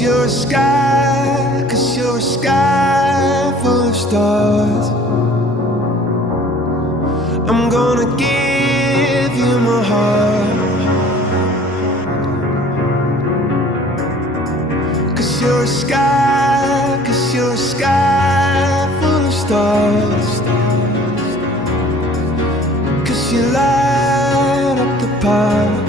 you're a sky, 'cause you're a sky full of stars. I'm gonna give you my heart, 'cause you're a sky, 'cause you're a sky full of stars. 'Cause you light up the path.